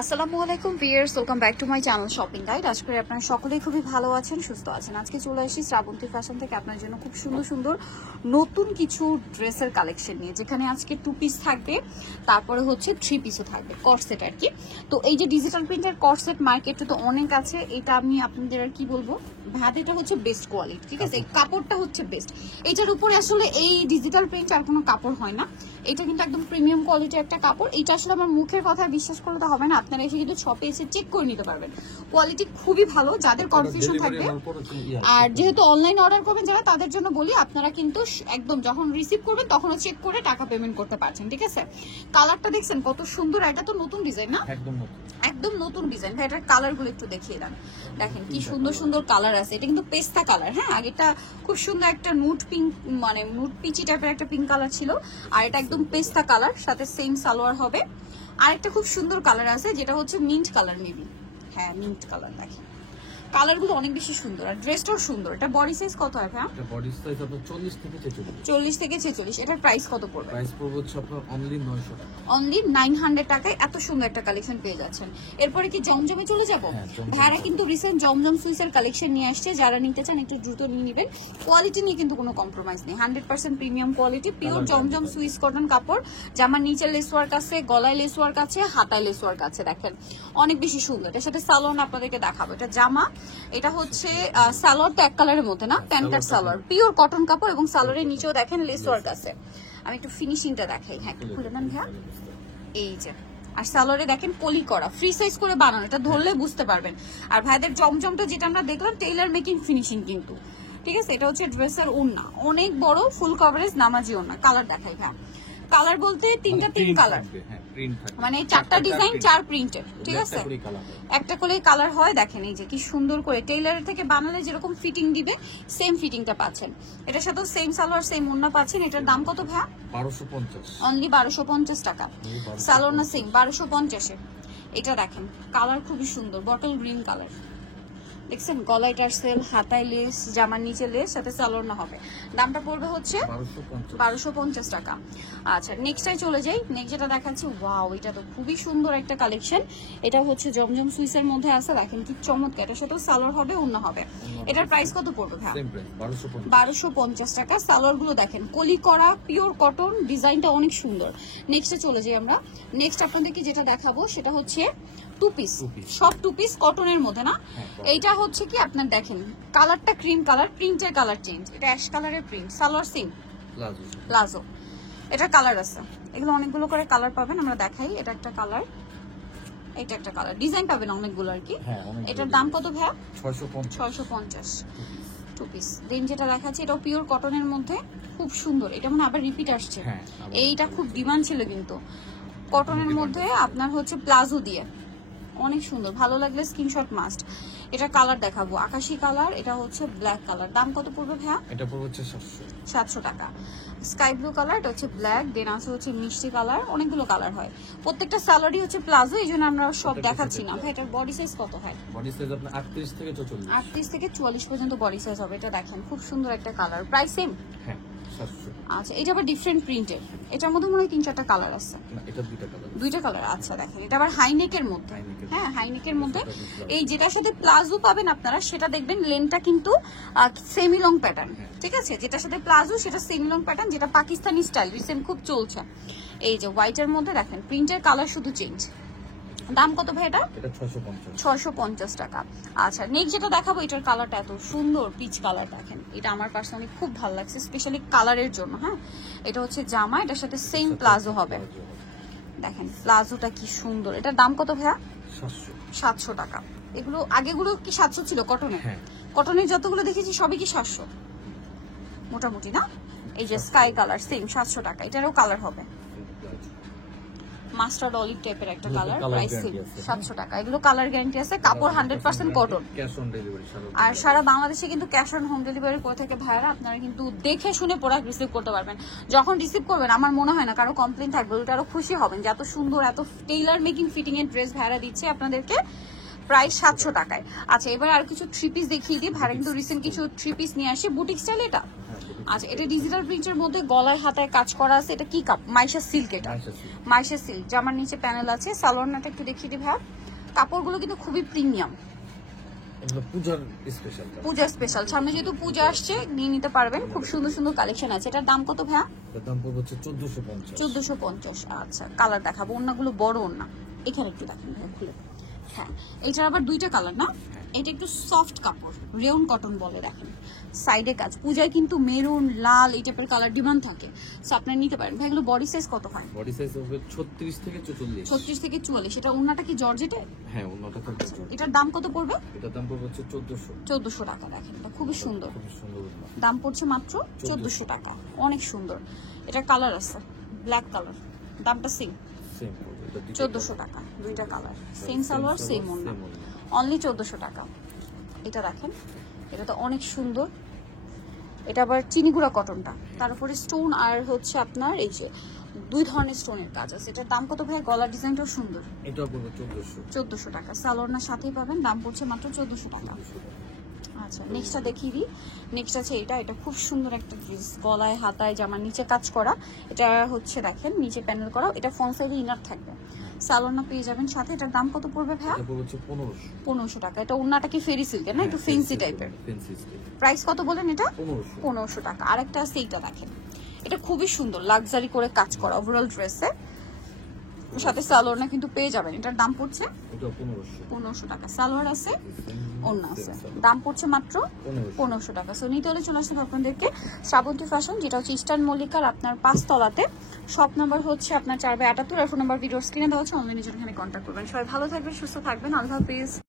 আসসালামু আলাইকুম viewers, welcome back to my channel shopping guide. আশা করি আপনারা সকলেই খুবই ভালো আছেন, সুস্থ আছেন। আজকে চলে আসি শ্রাবন্তী ফ্যাশন থেকে আপনার জন্য খুব সুন্দর সুন্দর নতুন কিছু ড্রেসের কালেকশন নিয়ে, যেখানে আজকে 2 পিস থাকবে, তারপরে হচ্ছে 3 পিসও থাকবে, কর্সেট আর কি। তো এই যে ডিজিটাল প্রিন্টের কর্সেট মার্কেটে তো অনেক আছে, এটা আমি আপনাদের আর কি বলবো, ভাতেটা হচ্ছে বেস্ট কোয়ালিটি, ঠিক আছে? এই কাপড়টা হচ্ছে বেস্ট, এইটার উপরে আসলে এই ডিজিটাল প্রিন্ট আর কোনো কাপড় হয় না। এটা কিন্তু একদম প্রিমিয়াম কোয়ালিটির একটা কাপড়। এটা আসলে আমার মুখের কথা বিশ্বাস করলে তো হবে না, আপনারা এসে কিন্তু শপে এসে চেক করে নিতে পারবেন। কোয়ালিটি খুবই ভালো, যাদের কনফিউশন থাকবে। আর যেহেতু অনলাইন অর্ডার করবেন যারা, তাদের জন্য বলি আপনারা কিন্তু একদম যখন রিসিভ করবেন তখনও চেক করে টাকা পেমেন্ট করতে পারছেন, ঠিক আছে? কালারটা দেখছেন কত সুন্দর, এটা তো নতুন ডিজাইন না? একদম নতুন ডিজাইন। ভাই এটার কালারগুলো একটু দেখিয়ে দেন, দেখেন কি সুন্দর সুন্দর কালার আছে। এটা কিন্তু পেস্তা কালার, হ্যাঁ? আগেটা খুব সুন্দর একটা নুট পিঙ্ক, মানে নুট পিচি টাইপের একটা পিঙ্ক কালার ছিল, আর এটা একদম পেস্তা কালার, সাথে সেম সালোয়ার হবে। আর একটা খুব সুন্দর কালার আছে যেটা হচ্ছে মিন্ট কালার, মেবি, হ্যাঁ মিন্ট কালার। দেখেন কালারগুলো অনেক বেশি সুন্দর, আর ড্রেসটাও সুন্দর। এটা বডি সাইজ কত হয় ভাই? এটা বডি সাইজ আপনার 40 থেকে 46। 40 থেকে 46। এটার প্রাইস কত পড়বে? প্রাইস পড়বে হচ্ছে আপনার অনলি 900 টাকা। অনলি 900 টাকায় এত সুন্দর একটা কালেকশন পেয়ে যাচ্ছেন। এরপরে কি জমজমে চলে যাব? ভাইরা কিন্তু রিসেন্ট জমজম সুইসের কালেকশন নিয়ে আসছে, যারা নিতে চান একটু দ্রুত নিয়ে নেবেন। কোয়ালিটি নিয়ে কিন্তু কোনো কম্প্রোমাইজ নেই, 100% প্রিমিয়াম কোয়ালিটি, পিওর জমজম সুইস কটন কাপড়। জামার নিচে লেস ওয়ার্ক আছে, গলায় লেস ওয়ার্ক আছে, হাতায় লেস ওয়ার্ক আছে, দেখেন অনেক বেশি সুন্দর। এটার সাথে সালোয়ার আপনাদেরকে দেখাবো। এটা জামা, এটা হচ্ছে সালোয়ার তো এক কালারের মধ্যে না, প্যান্টার সালোয়ার, পিওর কটন কাপড়, এবং সালোয়ারের নিচেও দেখেন লেস ওয়ার্ক আছে। আমি একটু ফিনিশিংটা দেখাই, হ্যাঁ একটু খুলে নেন ভাইয়া। এই যে, আর সালোয়ারে দেখেন কলি করা, ফ্রি সাইজ করে বানানো, এটা ধরলে বুঝতে পারবেন। আর ভাইদের জমজমটা যেটা আমরা দেখলাম টেইলার মেকিং ফিনিশিং কিন্তু, ঠিক আছে? এটা হচ্ছে ড্রেসের ওড়না, অনেক বড় ফুল কভারেজ নামাজি ওড়না। কালার দেখাই ভাই। কালার বলতে তিনটা তিন কালার, মানে 4টা ডিজাইন 4 প্রিন্টের, ঠিক আছে? একটা করে কালার হয়। দেখেন এই যে কি সুন্দর করে টেইলারের থেকে বানালে যেরকম ফিটিং দিবে, সেম ফিটিংটা পাচ্ছেন। এটার সাথে সেম সালোয়ার সেম ওড়না পাচ্ছেন। এটার দাম কত ভাই? 1250। অনলি 1250 টাকা। সালোয়ার না সেম 1250 এ। এটা দেখেন কালার খুবই সুন্দর, বটল গ্রিন কালার, দেখছেন? গলায় টার্সেল, হাতায় লেস, জামার নিচে লেস, সাথে সালোয়ার না হবে। দামটা পড়বে হচ্ছে 1250 টাকা। আচ্ছা নেক্সটটাই চলে যাই। নেক্সট যেটা দেখাচ্ছি, ওয়াও এটা তো খুবই সুন্দর একটা কালেকশন। এটা হচ্ছে জমজম সুইসের মধ্যে আছে, দেখেন কি চমৎকার। এটার সাথে সালোয়ার হবে, ওড়না হবে। এটার প্রাইস কত পড়বে ভাই? 1250 টাকা। সালোয়ার গুলো দেখেন কলি করা, পিওর কটন, ডিজাইনটা অনেক সুন্দর। নেক্সটে চলে যাই আমরা। নেক্সট আপনাদেরকে যেটা দেখাবো সেটা হচ্ছে 2 পিস, সব 2 পিস কটনের মধ্যে না? এইটা হচ্ছে কি আপনার দেখেন কালারটা ক্রিম কালার, প্রিন্টের কালার চেঞ্জ। এটা অ্যাশ কালারের প্রিন্ট, সালোয়ার সিম প্লাজো। এটা কালার আছে, এগুলো অনেকগুলো করে কালার পাবেন, আমরা দেখাই। এটা একটা কালার, এটা একটা কালার, ডিজাইন পাবেন অনেকগুলো আর কি। এটার দাম কত ভাই? 650। 2 পিস। দেন যেটা দেখাচ্ছি এটাও পিওর কটনের মধ্যে, খুব সুন্দর। এটা মানে আবার রিপিট আসছে, এইটা খুব ডিমান্ড ছিল কিন্তু। কটনের মধ্যে আপনার হচ্ছে প্লাজো দিয়ে, অনেক সুন্দর, ভালো লাগলে স্ক্রিনশট মাস্ট। এটা কালার দেখাবো, আকাশি কালার, এটা হচ্ছে ব্ল্যাক কালার। দাম কত পড়বে ভাইয়া? এটা পড়বে হচ্ছে 700 টাকা। স্কাই ব্লু কালার, এটা হচ্ছে ব্ল্যাক, দেন আছে হচ্ছে মিষ্টি কালার, অনেকগুলো কালার হয়। প্রত্যেকটা স্যালারি হচ্ছে প্লাজো, এই জন্য আমরা সব দেখাচ্ছি না। ভাই এটার বডি সাইজ কত হয়? বডি সাইজ আপনার 38 থেকে 44। 38 থেকে 44 পর্যন্ত বডি সাইজ হবে। এটা দেখেন খুব সুন্দর একটা কালার, প্রাইস সেম? হ্যাঁ 700। আচ্ছা এটা আবার ডিফারেন্ট প্রিন্টের, এটার মধ্যে মনে হয় 3-4টা কালার আছে। না এটা দুইটা কালার। দুইটা কালার, আচ্ছা দেখেন এটা আবার হাইনেকের মধ্যে, হ্যাঁ হাইনেকের মধ্যে। এই যেটার সাথে প্লাজো পাবেন আপনারা, সেটা দেখবেন লেনটা কিন্তু সেমি লং প্যাটার্ন, ঠিক আছে? যেটার সাথে প্লাজো সেটা সেমি লং প্যাটার্ন, যেটা পাকিস্তানি স্টাইল রিসেন্ট খুব চলছে। এই যে হোয়াইটের মধ্যে দেখেন প্রিন্টের কালার শুধু চেঞ্জ। দাম কত ভাই এটা? এটা 650। 650 টাকা। আচ্ছা নেক্সট যেটা দেখাবো, এটার কালারটা এত সুন্দর, পিচ কালার। দেখেন এটা আমার পার্সোনালি খুব ভালো লাগছে, স্পেশালি কালারের জন্য। হ্যাঁ এটা হচ্ছে জামা, এটার সাথে সেম প্লাজো হবে। দেখেন প্লাজোটা কি সুন্দর। এটার দাম কত ভাইয়া? 700 টাকা। এগুলো আগেগুলো কি 700 ছিল কটনের? কটনের যতগুলো দেখেছি সবই কি 700 মোটামুটি না? এই যে স্কাই কালার সেম 700 টাকা। এটারও কালার হবে, মাস্টার্ড অলিভ টাইপের একটা কালার, প্রাইস 700 টাকা। এগুলো কালার গ্যারান্টি আছে, কাপড় 100% কটন, ক্যাশ অন ডেলিভারি। আর সারা বাংলাদেশে কিন্তু ক্যাশ অন হোম ডেলিভারি করে থাকে ভাইরা। আপনারা কিন্তু দেখে শুনে প্রোডাক্ট রিসিভ করতে পারবেন। যখন রিসিভ করবেন আমার মনে হয় না কারো কমপ্লেন থাকবে, ওটা আরো খুশি হবেন যে এত সুন্দর, এত টেইলার মেকিং ফিটিং এর ড্রেস ভাইরা দিচ্ছে আপনাদেরকে। প্রাইস 700 টাকায়। আচ্ছা এবার আর কিছু থ্রি পিস দেখিয়ে দিই। ভাড়া কিন্তু রিসেন্ট কিছু থ্রি পিস নিয়ে আসি বুটিক স্টাইল এটা। আচ্ছা এটা ডিজিটাল প্রিন্টের মধ্যে গলায় হাতায় কাজ করা আছে। এটা কি কাপ? মাইশা সিল্ক। এটা মাইশা সিল্ক, জামার নিচে প্যানেল আছে। সালোয়ারটা একটু দেখিয়ে দিই ভাই। কাপড়গুলো কিন্তু খুবই প্রিমিয়াম, পূজার স্পেশাল। সামনে যেহেতু পূজা আসছে নিয়ে নিতে পারবেন। খুব সুন্দর সুন্দর কালেকশন আছে। এটার দাম কত ভাইয়া? দাম পড়বে হচ্ছে 1450। আচ্ছা কালার দেখাবো। ওন্নাগুলো বড় ওন্না, এখানে একটু দেখেন ভাইয়া খুলে। হ্যাঁ এটার আবার দুইটা কালার না? এটা একটু সফট কাপড়, রেয়ন কটন বলে। দেখেন সাইডে কাজ। পূজায় কিন্তু মেরুন লাল এই টাইপের কালার ডিমান্ড থাকে, সো আপনারা নিতে পারেন। ভাই এগুলো বডি সাইজ কত হয়? বডি সাইজ হবে 36 থেকে 44। 36 থেকে 44। এটা ওন্নাটা কি জর্জেটে? হ্যাঁ ওন্নাটা খুব সুন্দর। এটার দাম কত পড়বে? এটার দাম পড়বে হচ্ছে 1400 টাকা। দেখেন এটা খুবই সুন্দর, খুব সুন্দর ওন্না। দাম পড়ছে মাত্র 1400 টাকা। অনেক সুন্দর। এটা কালার আছে ব্ল্যাক কালার, দামটা সেম পড়বে। এটা 1400 টাকা। দুইটা কালার, সেম সালোয়ার সেম ওন্না, অনলি 1400 টাকা। এটা দেখেন, এটা তো অনেক সুন্দর। এটা আবার চিনিগুড়া কটনটা, তার উপরে স্টোন আর হচ্ছে আপনার এই যে দুই ধরনের স্টোনের কাজ আছে। এটার দাম কত ভাই? গলার ডিজাইনটাও সুন্দর। এটা পড়বে 1400 টাকা। সালোয়ারনার সাথেই পাবেন, দাম পড়ছে মাত্র 1400 টাকা। আচ্ছা নেক্সটটা দেখিয়ে দিই। নেক্সট আছে এটা খুব সুন্দর একটা ড্রেস, গলায় হাতায় জামার নিচে কাজ করা। এটা হচ্ছে দেখেন নিচে প্যানেল করা। এটা ফ্রন্ট সাইডে ইনার থাকবে, সালোয়ারনা পেয়ে যাবেন সাথে। এটার দাম কত পড়বে ভাইয়া? এটা পড়বে হচ্ছে 1500 টাকা। এটা ওন্নাটা কি ফেরি সিল্কের না, একটু ফেন্সি টাইপের। প্রাইস কত বলেন এটা? 1500 টাকা। আরেকটা আছে এইটা দেখেন, এটা খুবই সুন্দর লাক্সারি করে কাজ করা ওভারঅল ড্রেসে, সাথে সালোয়ারনা কিন্তু পেয়ে যাবেন। এটার দাম পড়ছে 1500 টাকা। সালোয়ার আছে, ওন্না আছে, দাম পড়ছে মাত্র 1500 টাকা। সো নিতে হলে চলে আসবেন আপনাদেরকে শ্রাবন্তী ফ্যাশন, যেটা হচ্ছে ইস্টার্ন মল্লিকার আপনার 5 তলাতে। শপ নাম্বার হচ্ছে আপনার 4/78 আর ফোন নাম্বার ভিডিওর স্ক্রিনে দেওয়া হচ্ছে। অনলাইনে জন্য এখানে কন্ট্যাক্ট করবেন। সবাই ভালো থাকবেন, সুস্থ থাকবেন। আল্লাহ হাফেজ।